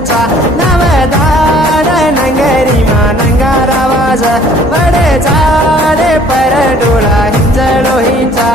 उचा नवदाड नंगरीमा नंगारा वाज वडे चाले पर डोळा हिंजळो हिंचा